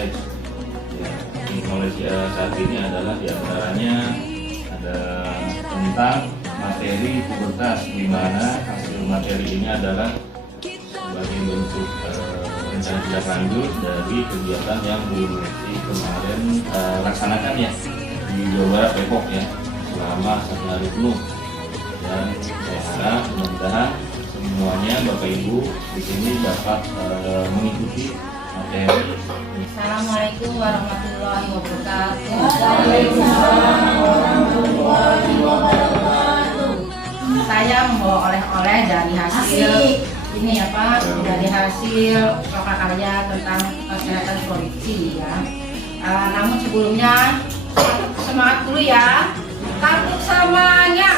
knowledge. Ya, knowledge saat ini adalah diantaranya ada tentang materi pubertas, di mana hasil materi ini adalah sebagai bentuk rencana tindak lanjut dari kegiatan yang Bu Neti kemarin laksanakan ya di Jawa Barat Depok ya selama 1 hari penuh. Dan saya harap mudah-mudahan semuanya Bapak Ibu di sini dapat mengikuti materi. Assalamualaikum warahmatullahi wabarakatuh. Waalaikumsalam warahmatullahi wabarakatuh. Saya membawa oleh-oleh dari hasil ini ya Pak, dari hasil prakarya tentang kesehatan reproduksi ya. Namun sebelumnya semangat dulu ya. Takut semuanya.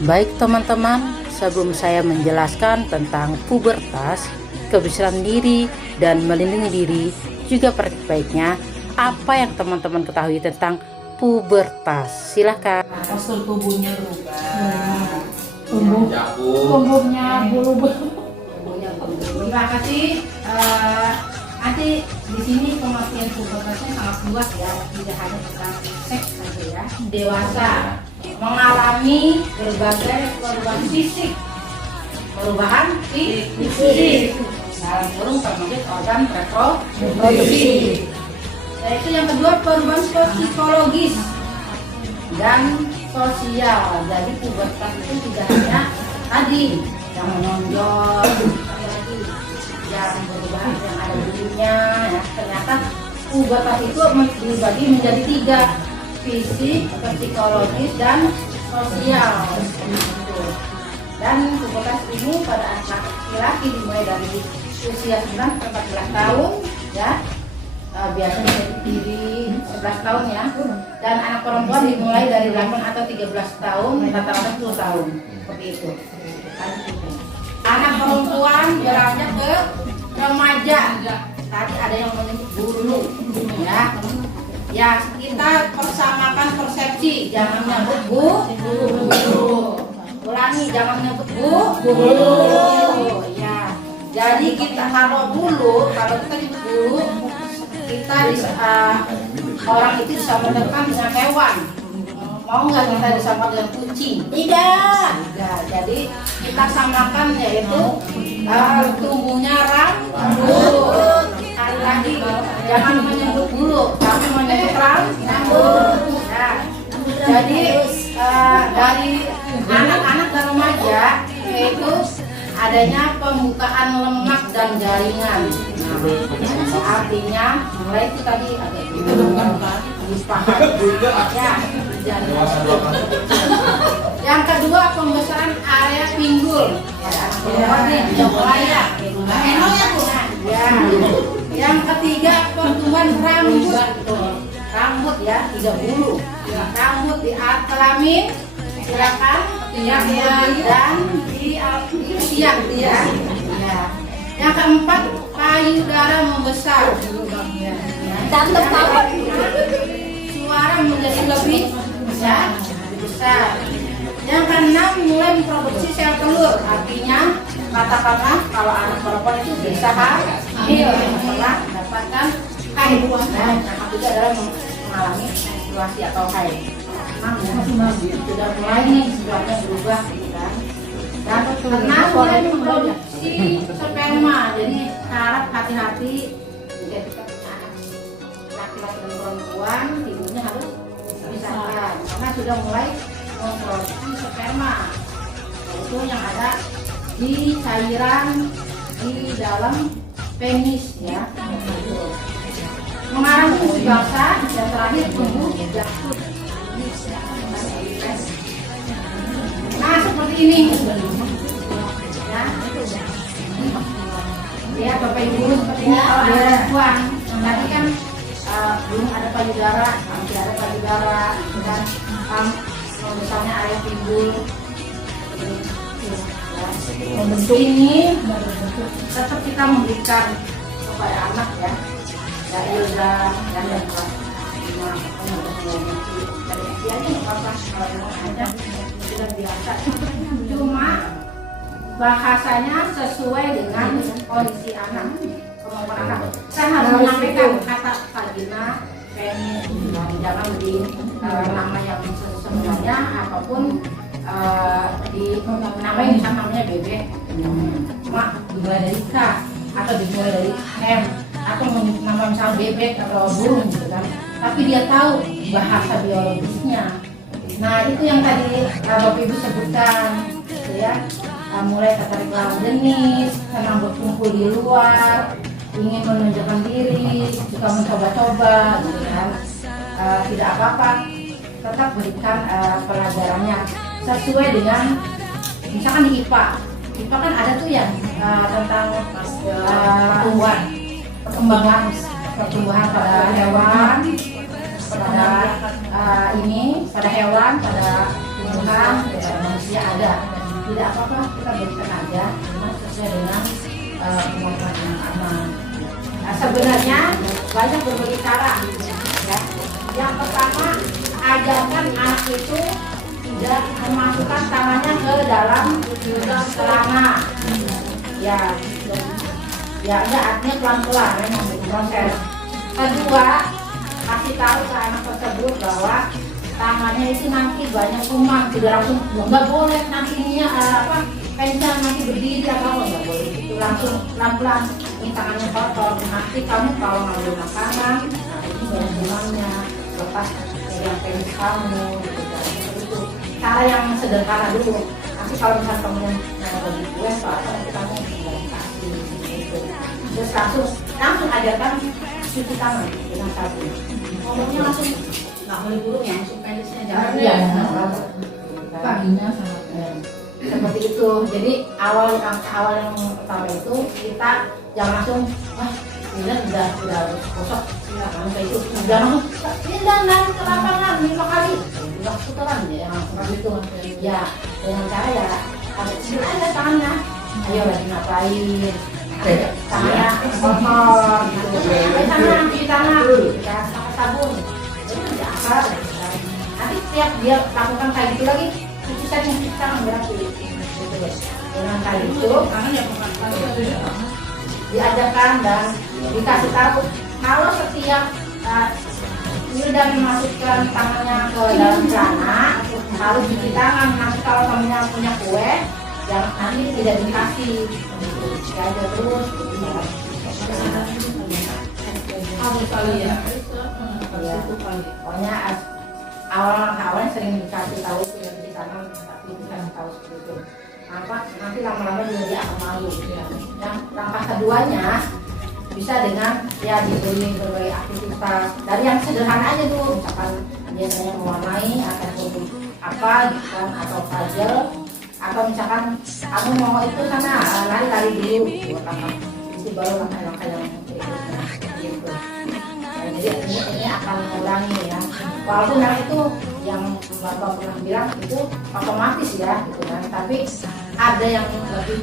Baik teman-teman, sebelum saya menjelaskan tentang pubertas, kebesaran diri, dan melindungi diri, juga praktik baiknya apa yang teman-teman ketahui tentang pubertas. Silahkan. Postur tubuhnya berubah. Tumbuhnya bulu-bulu. Terima kasih. Nanti di sini pengertian pubertasnya sangat luas ya, tidak hanya tentang seks saja ya. Dewasa mengalami berbagai perubahan fisik, dalam kurung termasuk organ reproduksi. Yaitu yang kedua perubahan psikologis dan sosial. Jadi pubertas itu tidak hanya tadi yang menonjol, yang berubah, yang ada bulunya ya. Ternyata pubertas itu dibagi menjadi 3, fisik, psikologis, dan sosial. Dan pubertas ini pada anak laki-laki dimulai dari usia 9 ke 14 tahun ya. Biasanya diri 11 tahun ya. Dan anak perempuan dimulai dari 8 atau 13 tahun, rata-rata 10 tahun. Seperti itu. Anak perempuan beranjak ke remaja. Tadi ada yang menyebut bulu ya. Ya, kita persamakan persepsi, jangan nyebut bulu. Ulangi, jangan nyebut bulu. Ya. Jadi kita kalau kita nyebut bulu, kita orang itu disamakan dengan hewan. Mau nggak kita disamakan dengan kucing? Tidak. Jadi kita samakan yaitu tumbuhnya rambut. Sekali lagi jangan menyebut bulu, tapi menyebut rambut. Nah, jadi dari anak-anak dan remaja yaitu adanya pembukaan lemak dan jaringan. Nah, artinya mulai itu tadi ada ya. Yang kedua pembesaran area pinggul. Ada anak perempuan nih yang layak. Ya. Yang ketiga pertumbuhan rambut ya, tidak bulu. Rambut di alat kelamin, silakan dan di siang ya. Yang keempat payudara membesar. Suara menjadi lebih besar. Yang keenam mulai memproduksi sel telur, artinya katakanlah kalau anak perempuan itu bisa hamil setelah mendapatkan haid. Nah, yang ketiga adalah mengalami menstruasi atau haid. Sudah mulai nih sesuatu berubah gitu kan. Dan keenam mulai memproduksi sperma. Jadi harap hati-hati ketika anak laki-laki dan perempuan tidurnya harus dipisahkan karena sudah mulai memproduksi sperma, yaitu yang ada di cairan di dalam penis ya. Mengarah ke fungsi basah, yang terakhir tumbuh jakut. Nah seperti ini ya Bapak Ibu, seperti ini kalau ada perempuan tadi kan belum ada payudara, nanti ada payudara dan misalnya area pinggul membentuk ini tetap kita memberikan kepada anak ya ilza dan Nah, kamu udah mulai ngerti dari SD aja nggak apa-apa kalau memang ada sudah biasa. Cuma bahasanya sesuai dengan kondisi anak, kemampuan anak. Saya harus menyampaikan kata Kak Gina, Penny, jangan di nama yang sebenarnya ataupun di nama yang bisa namanya bebek. Cuma dimulai dari K atau dimulai dari M atau menyebut nama misalnya bebek atau burung gitu kan. Tapi dia tahu bahasa biologisnya. Nah itu yang tadi Bapak Ibu sebutkan, gitu ya. Mulai tertarik lawan jenis, senang berkumpul di luar, ingin menunjukkan diri, suka mencoba-coba, gitu kan. Tidak apa-apa, tetap berikan pelajarannya sesuai dengan, misalkan di IPA. IPA kan ada tuh yang tentang pertumbuhan pada hewan, pada hewan, pada tumbuhan, pada manusia ada. Tidak apa-apa, kita berikan aja, cuma sesuai dengan kemampuan anak. Sebenarnya banyak berbagai cara, ya. Yang pertama, ajarkan anak itu tidak memasukkan tangannya ke dalam celana. Ya, enggak, artinya pelan-pelan, ya, membuat proses. Kedua, kasih tahu ke anak tersebut bahwa tangannya itu nanti banyak kuman, tidak langsung nggak boleh nantinya kencang nanti berdiri atau nggak boleh, itu langsung pelan-pelan. Ini tangannya kotor, nanti kamu kalau ngambil makanan, nah ini banyak kumannya, lepas yang penis kamu, gitu kan. Itu cara yang sederhana dulu. Nanti kalau misalnya kamu yang bagi kue atau nanti kamu kasih gitu. Terus langsung ajarkan cuci tangan dengan sabun. Ngomongnya langsung nggak boleh burung ya, langsung penisnya jangan. Iya, paginya sangat seperti itu. Jadi awal yang pertama itu kita jangan langsung udah kosong, kayak itu jangan langsung dan ke lapangan 5 kali udah putaran ya, langsung gitu ya. Dengan cara ya kecil aja tangannya, ayo lagi ngapain, tangannya kotor gitu, tangan cuci tangan pakai sabun, jadi apa nanti setiap dia lakukan kayak gitu lagi cuci tangan berarti gitu. Dengan kali itu diajarkan dan dikasih tahu kalau setiap sudah memasukkan tangannya ke dalam celana harus cuci tangan. Nanti kalau kamu punya kue jangan nanti tidak dikasih aja terus harus kali ya. Pokoknya awalnya sering dikasih tahu sudah cuci tangan, tapi dikasih tahu seperti itu. Nanti lama-lama juga dia akan malu gitu ya. Yang langkah keduanya bisa dengan ya diberi berbagai aktivitas dari yang sederhana aja dulu, misalkan biasanya mewarnai ataupun apa kan, atau puzzle, atau misalkan kamu mau itu sana lari-lari dulu buat apa, itu baru langkah-langkah yang berikutnya gitu. Jadi ini akan mengurangi ya, walaupun yang itu yang Bapak pernah bilang itu otomatis ya gitu kan, tapi ada yang lebih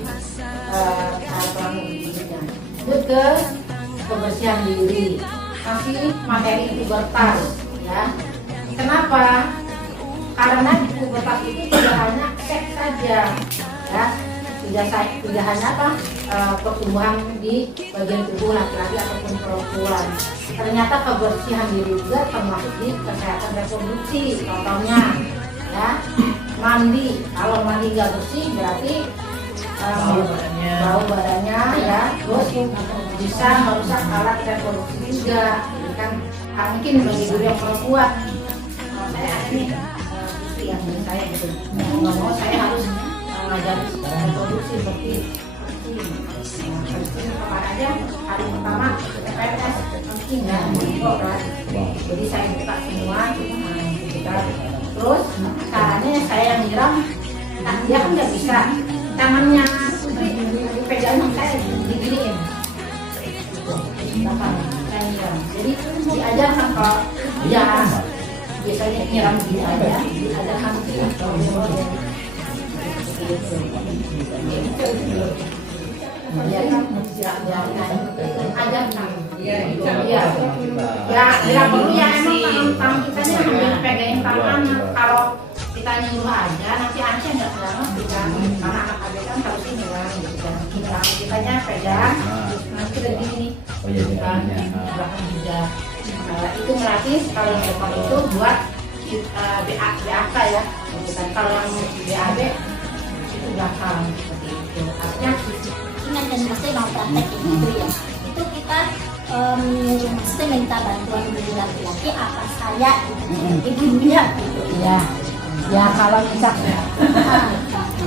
pelan begininya. Itu ke kebersihan diri, masih materi pubertas ya. Kenapa? Karena di pubertas itu tidak hanya seks saja ya, tidak hanya pertumbuhan di bagian tubuh laki-laki ataupun perempuan. Ternyata kebersihan diri juga termasuk di kesehatan reproduksi. Contohnya ya, mandi, kalau mandi nggak bersih berarti bau badannya ya, terus bisa merusak alat reproduksi juga. Jadi kan mungkin bagi ibu yang perempuan, saya ada nih yang saya gitu, nggak mau saya harus ngajar reproduksi seperti kapan aja hari pertama PPS penting ya, jadi saya buka semua kita. Terus caranya saya yang nyiram, dia kan nggak bisa tangannya dipegangin, saya diginiin saya nyiram. Jadi diajarkan kalau ya biasanya nyiram gini aja, diajarkan ajarkan ya perlu ya, emang tangan kitanya sambil pegangin tangan. Kalau kita nyuruh aja nanti anaknya nggak ngerti kan, karena anak ABG kan harus ini kan, gitu kan. Tangan kitanya pegang, nanti kita gini, kan, belakang juga. Itu melatih kalau yang depan itu buat BAK ya, gitu kan. Kalau yang BAB itu belakang seperti itu. Artinya ingat dan pasti mau praktek gitu ya. Itu kita mesti minta bantuan dari laki-laki apa saya ibunya gitu Ya, ya kalau misalnya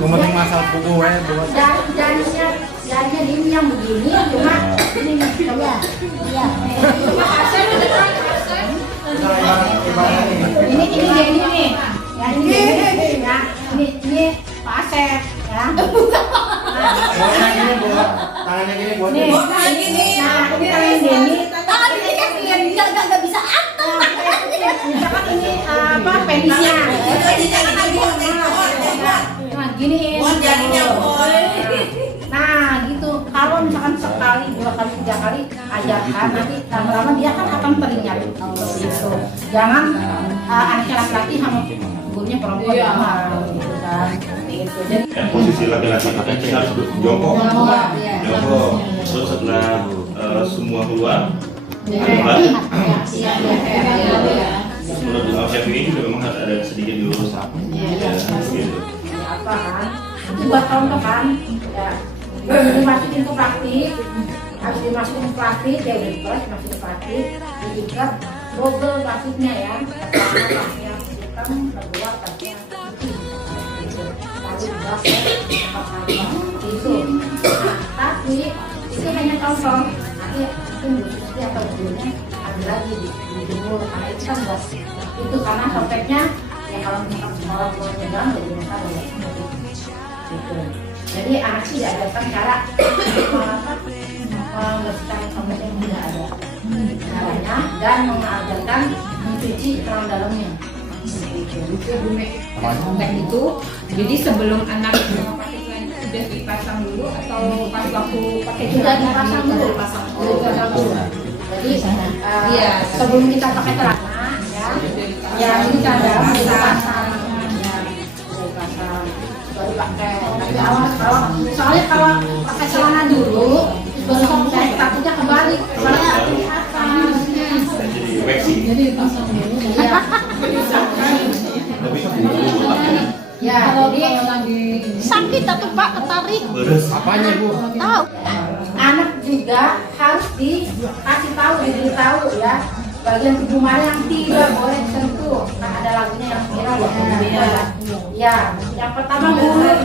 Ngomongin masalah buku ya, buat jadinya ini yang begini cuma ini ya iya ini nih ya ini ya ini Pak Asep ya. tangannya gini buat Nih, ini tangan Denny. tangan ini kan nggak bisa Misalkan ini apa penisnya. Nah, gini. Nah, gitu. Kalau misalkan sekali, 2 kali, 3 kali ajarkan, nanti lama-lama dia kan akan teringat gitu. Jangan anaknya laki-laki sama ibunya perempuan sama gitu kan. Gitu. Jadi Posisi laki-laki kita harus jongkok. Jongkok. Terus setelah semua keluar, menurut Chef ini juga memang harus ada sedikit dilurus gitu. apa kan? Itu buat contoh kan? Ya, dimasukin ke plastik, habis dimasukin ke plastik, ya udah dikeras, masukin ke plastik, diikat, double plastiknya ya. Pertama plastiknya hitam, kedua plastiknya putih. Lalu juga ke tempat sampah itu. Nah, tapi itu hanya contoh. Nanti mungkin busuknya atau bulunya ada lagi dijemur, karena itu kan buat itu karena sobeknya ya kalau misalkan sekolah mau pegang jadi masalah ya gitu. Jadi anak sih diajarkan cara membersihkan sobek yang tidak ada caranya dan mengajarkan mencuci dalam dalamnya. Sobek itu jadi sebelum anak udah dipasang dulu atau pas waktu pakai Sudah dipasang dulu. Jadi sebelum kita pakai celana ya ini cadar dipasang ya dipasang baru pakai. Tapi kalau soalnya kalau pakai celana dulu baru sobek takutnya kembali soalnya di atas. Jadi waxing. jadi pasang dulu. Ya, jadi sakit atau Pak ketarik apanya Bu? tahu anak juga harus dikasih tahu, diberitahu ya bagian tubuh mana yang tidak boleh disentuh. Nah, ada lagunya yang viral ya. Yang pertama mulut,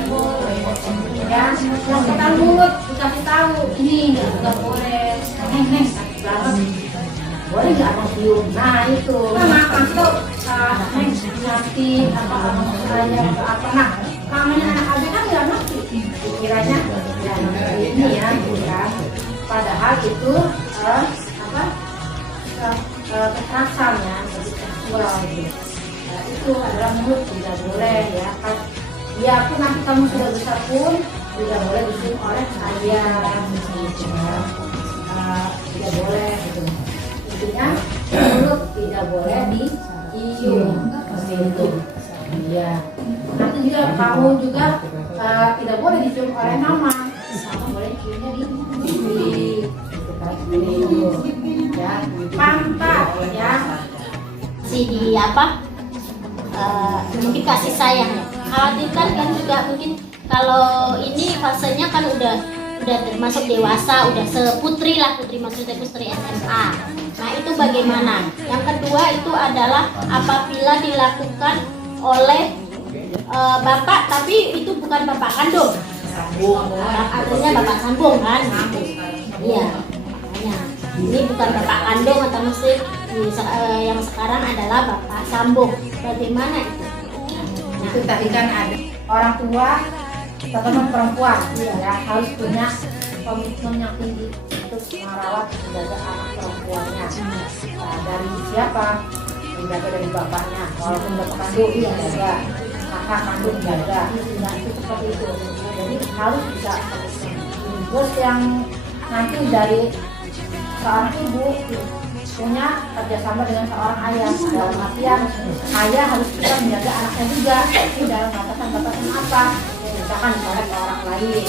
ya. Yang pertama mulut dikasih tahu ini nggak boleh. Neng, boleh nggak mau cium? Nah itu. Nah, kasih tahu, neng ngerti apa saya apa. Nah, namanya anak ABG kan nggak ngerti. Kiranya ya ini ya, kan. Padahal itu kekerasan ya, seksual gitu. Nah, itu adalah mulut tidak boleh ya kan. Biarpun nanti kamu sudah besar pun tidak boleh dicium oleh ayah gitu ya. Tidak boleh gitu. Intinya mulut tidak boleh dicium seperti itu. Iya. Nanti juga kamu juga tidak boleh dicium oleh mama, sama boleh ciumnya di pipi. Ya, pantat ya. di apa mungkin kasih sayang ya. Khawatirkan kan juga mungkin kalau ini fasenya kan udah termasuk dewasa, udah seputri lah, putri maksudnya putri SMA. Nah itu bagaimana? Yang kedua itu adalah apabila dilakukan oleh bapak tapi itu bukan bapak kandung, artinya bapak sambung kan? Iya, makanya ini bukan bapak kandung atau mesti yang sekarang adalah bapak sambung. Bagaimana itu? Itu tadi kan ada orang tua terutama perempuan ya harus punya komitmen yang tinggi untuk merawat menjaga anak perempuannya. Nah, dari siapa? Menjaga dari bapaknya, walaupun bapak kandung jaga, kakak kandung jaga. Nah itu seperti itu. Jadi harus bisa komitmen. Terus yang nanti dari seorang ibu punya kerjasama dengan seorang ayah, dalam artian ayah harus bisa menjaga anaknya juga, itu dalam batasan-batasan apa, misalkan misalnya ke orang lain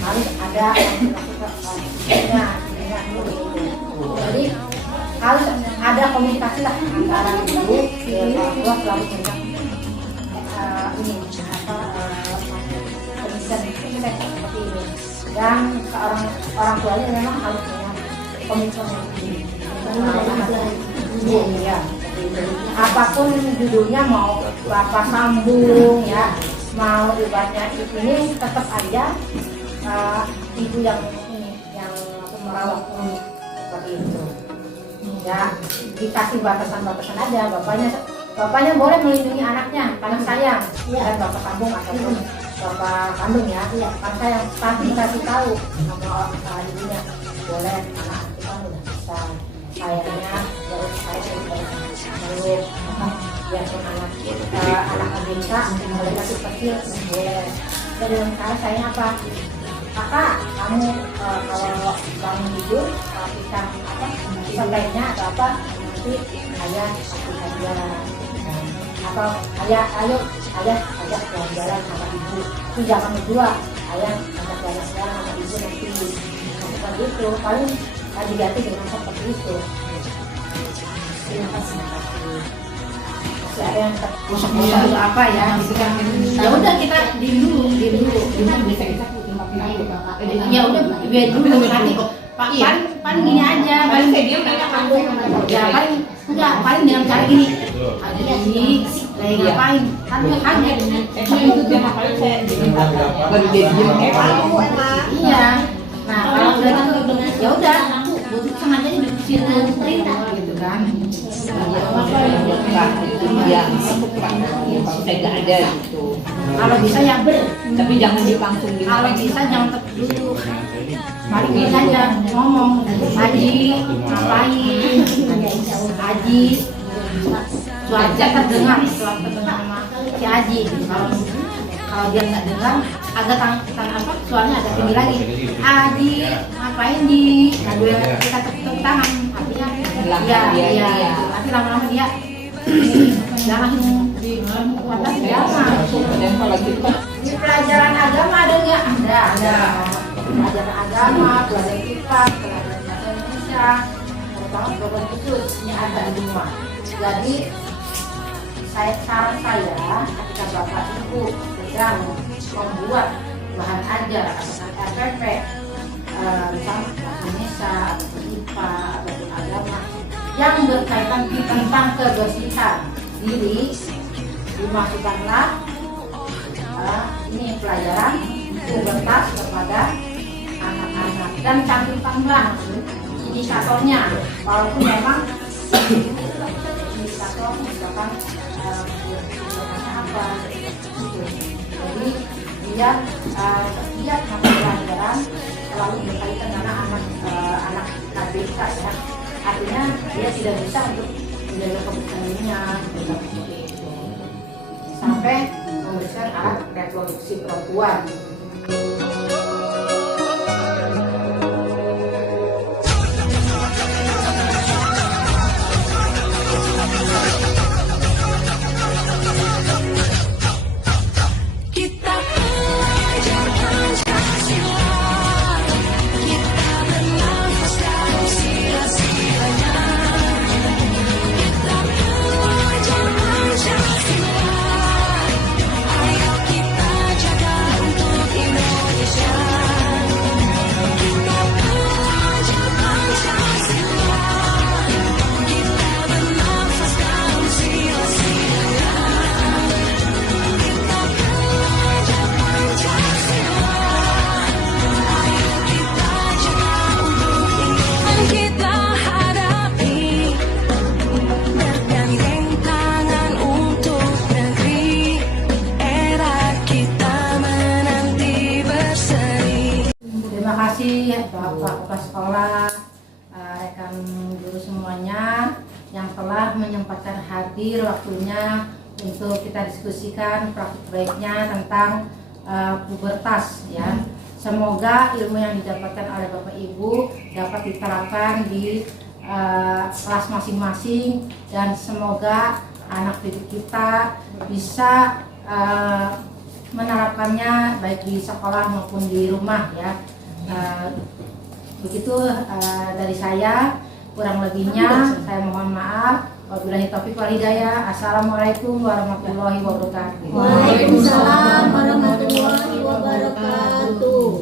harus ada yang dilakukan jadi harus ada komunikasi lah antara ibu dan orang tua selalu tentang ini pendidikan seperti ini, dan seorang orang tuanya memang harus punya komitmen yang tinggi. Ya, apapun judulnya, mau apa sambung ya, mau ibaratnya ini tetap aja ibu yang ini yang merawat seperti itu. Ya, dikasih batasan-batasan aja, bapaknya boleh melindungi anaknya karena sayang, dan bapak sambung ataupun bapak kandung ya, karena sayang, tapi dikasih tahu sama ibunya boleh anak kita udah besar, sayangnya harus saya biarkan anak kita boleh kasih kecil boleh. Jadi sekarang saya apa? Kakak, kamu kalau bangun tidur kita apa sebaiknya atau apa nanti ayah kasih hadiah atau ayah ajak jalan-jalan sama ibu, itu jangan berdua, ayah ajak jalan-jalan sama ibu nanti seperti itu, paling diganti dengan seperti itu. Terima kasih. Masih ada yang Masuk apa ya? Gitu kan. ya udah kita diem dulu. Bisa kita Ya udah biar dulu nanti paling gini aja, paling saya diam karena ya paling dengan cara gini ada lagi lagi ngapain kan kaget itu dia makanya saya baru dia diam iya. Nah kalau udah gitu ya udah butuh sengaja di situ gitu kan. Iya, saya nggak ada gitu. Kalau bisa ya Tapi jangan dipangsung gitu. kalau bisa jangan dulu paling ini aja ngomong Haji ngapain Haji suaranya terdengar sama si Haji. Kalau dia nggak dengar agak apa suaranya agak tinggi lagi, Haji ngapain di kita tepuk tangan artinya iya nanti lama-lama dia jangan di kuatan jangan. Dan kalau gitu Di pelajaran agama ada nggak? Ada. Pelajaran agama, pelajaran IPA, pelajaran bahasa Indonesia, terutama program khusus ini ada di rumah. Jadi saran saya ketika bapak ibu sedang membuat bahan ajar atau RPP, misalnya bahasa Indonesia, atau IPA, ataupun agama yang berkaitan tentang kebersihan diri, dimasukkanlah ini pelajaran pubertas kepada anak-anak dan cantumkanlah indikatornya, walaupun memang indikator misalkan apa gitu. Jadi dia setiap mata pelajaran selalu berkaitan dengan anak KBK ya, artinya dia tidak bisa untuk menjaga kebersihannya seperti itu sampai membersihkan alat reproduksi perempuan. Bapak Kepala Sekolah, rekan guru semuanya yang telah menyempatkan hadir waktunya untuk kita diskusikan praktik baiknya tentang pubertas ya. Semoga ilmu yang didapatkan oleh Bapak Ibu dapat diterapkan di kelas masing-masing, dan semoga anak didik kita bisa menerapkannya baik di sekolah maupun di rumah ya. Begitu dari saya, kurang lebihnya saya mohon maaf. Wabillahi taufiq wal hidayah. Assalamualaikum warahmatullahi wabarakatuh. Waalaikumsalam warahmatullahi wabarakatuh.